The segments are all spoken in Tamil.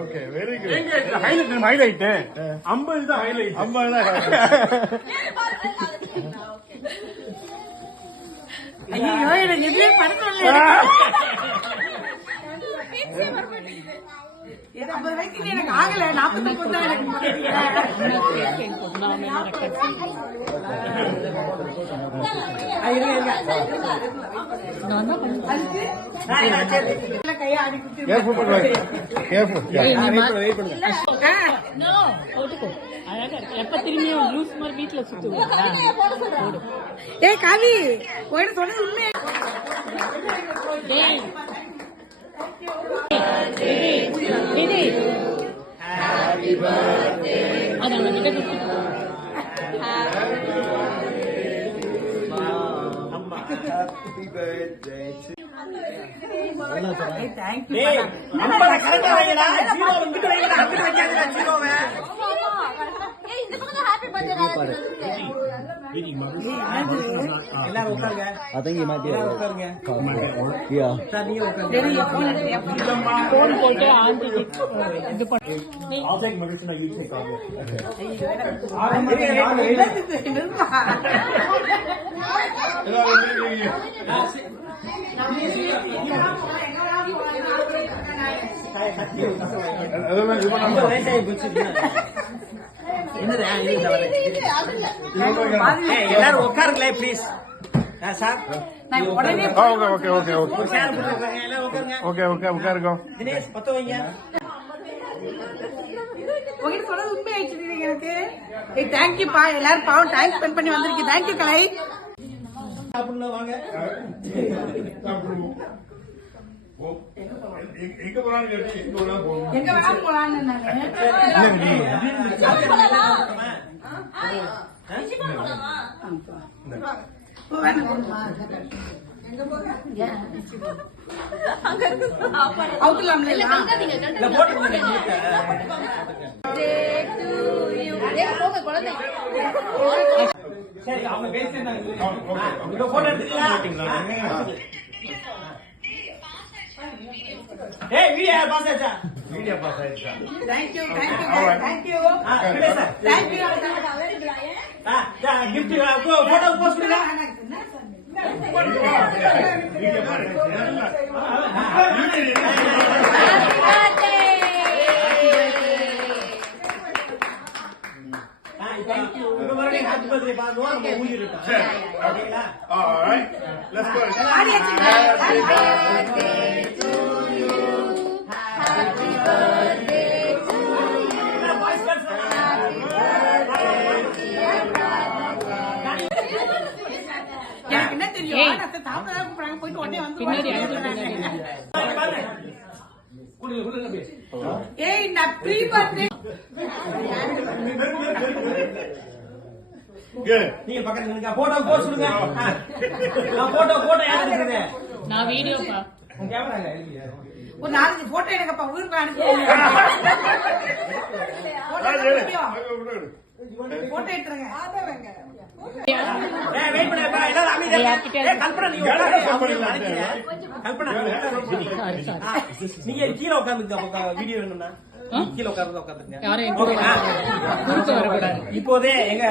Okay very good. ஹைலைட் 50 தான் ஹைலைட். 50 தான் ஐயோ எனக்கு எதுவே படத்துல 50 வயசுல எனக்கு ஆகல 49 தான் எனக்கு எப்ப திரும்பியும் லூஸ் மாதிரி வீட்டுல சுத்துவா. ஏ காவி போயிட்டு சொன்னது உண்மை. எல்லாரும் உட்காருங்களே ப்ளீஸ். தினேஷ் பத்த வைங்க. உங்ககிட்ட சொன்னது உண்மை ஆயிடுச்சு எனக்கு. தேங்க்யூப்பா எல்லாரும் பாவம் டைம் ஸ்பெண்ட் பண்ணி வந்திருக்கீங்க. தேங்க்யூ கலை. வாங்க எங்க போறான்னு எங்க வேணாலும் போலான்னு சரி அவங்க பேசிட்டு போட்டோ எடுத்துக்கலாம். ஏய் வீடியோ பாஸ் ஆச்சா? வீடியோ பாஸ் ஆயிடுச்சா? Thank you gift photo post பண்ணுங்க. Thank you. Happy birthday, Pa. No, I'm going to all right. Let's go. Happy birthday to you. Happy birthday to you. எனக்கு என்ன தெரியும்? அத்தை தாத்தா கூப்பிடுறாங்க போயிட்டு உடனே வந்து ஏய் நான் ப்ரீ பர்த்டே நீங்க பக்கத்துல நில்லுங்க. போட்டோ போஸ்ட் பண்ணுங்க. போட்டோ யாரு எடுக்குது? நான் வீடியோ பா. உங்க கேமரால எடுங்க. ஒரு 4 போட்டோ எடுங்கப்பா. ஊருக்கு அனுப்புங்க. போட்டோ எடுத்துறங்க. வெயிட் பண்ணுப்பா. எல்லாரும் அமைதியா. கல்பனா நீங்க உட்காருங்க. கல்பனா நீங்க கீழ உட்கார்ந்துங்க. வீடியோ வேணும்னா கீழ உட்கார்ந்துங்க. இப்போதே எங்க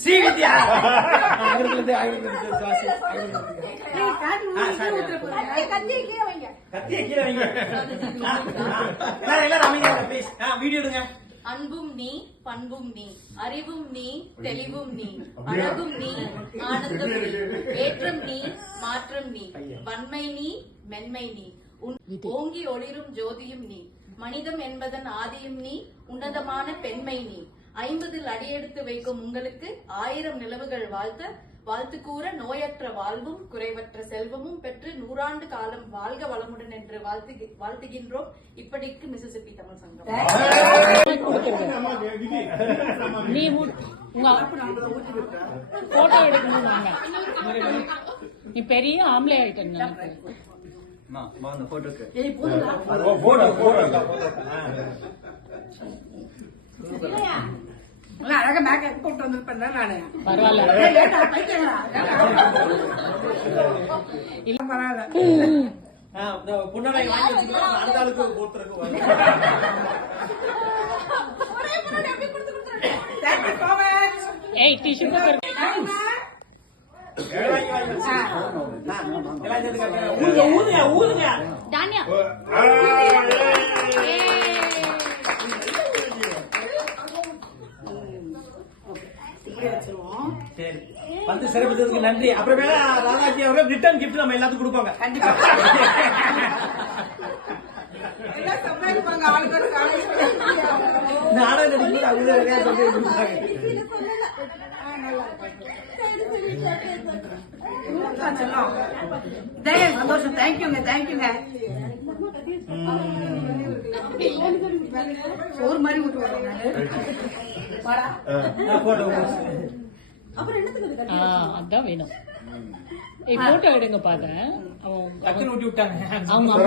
ஸ்ரீவித்யா கத்திய கீழ வைங்க. எல்லாரும் அமைதியா ப்ளீஸ். வீடியோ எடுங்க. அன்பும் நீ, பண்பும் நீ, அறிவும் நீ, தெளிவும் நீ, அழகும் நீ, ஆனந்தம் நீ, ஏற்றம் நீ, மாற்றம் நீ, வன்மை நீ, மென்மை நீ, ஓங்கி ஒளிரும் ஜோதியும் நீ, மனிதம் என்பதன் ஆதியும் நீ, உன்னதமான பெண்மை நீ, 50 அடியெடுத்து வைக்கும் உங்களுக்கு 1000 நிலவுகள் வாழ்த்து கூற நோயற்ற வாழ்வும் குறைவற்ற செல்வமும் பெற்று 100 காலம் வாழ்க வளமுடன் என்று வாழ்த்துகின்றோம். இப்படிக்கு மிசிசிப்பி தமிழ் சங்கம். நீ போட்டோ எடுக்கணும். வாங்க, நீ பெரிய ஆம்பளை ஆயிட்ட. அழகா மேக்கப் போட்டு வந்திருப்பேன் நானு. பரவாயில்ல. இல்ல பரவாயில்ல. இந்த புன்னகை வாங்கி வச்சுக்கலாம் அடுத்த ஆளுக்கு ஒருத்தருக்கு வரும். Thank you so much. ஏய் டிஷ்யூ பேப்பர் எல்லாம் சேர்த்துக்க. ஊதுங்க ஊதுங்க. தானியா இப்படி வச்சிருவோம். சரி வந்து சிறப்பித்ததுக்கு நன்றி. அப்புறமேல ராதாஜி அவர்கள் ரிட்டர்ன் கிஃப்ட் நம்ம எல்லாத்துக்கும் கொடுப்பாங்க. கண்டிப்பா எல்லாம் சர்ப்ரைஸ் பண்ணுங்க. ஆளுக்கு ஒரு காலேஜ் நாடகம் நடிக்கும்போது அவங்க நிறைய சொல்லி கொடுப்பாங்க. சந்தோஷம். தேங்க்யூங்க தேங்க்யூங்க. சோறு மாதிரி விட்டு வரேன். போட்டோ அதான் வேணும். போட்டோ எடுங்க பாத்தேன். டக்குன்னு ஊட்டி விட்டாங்க. அவங்க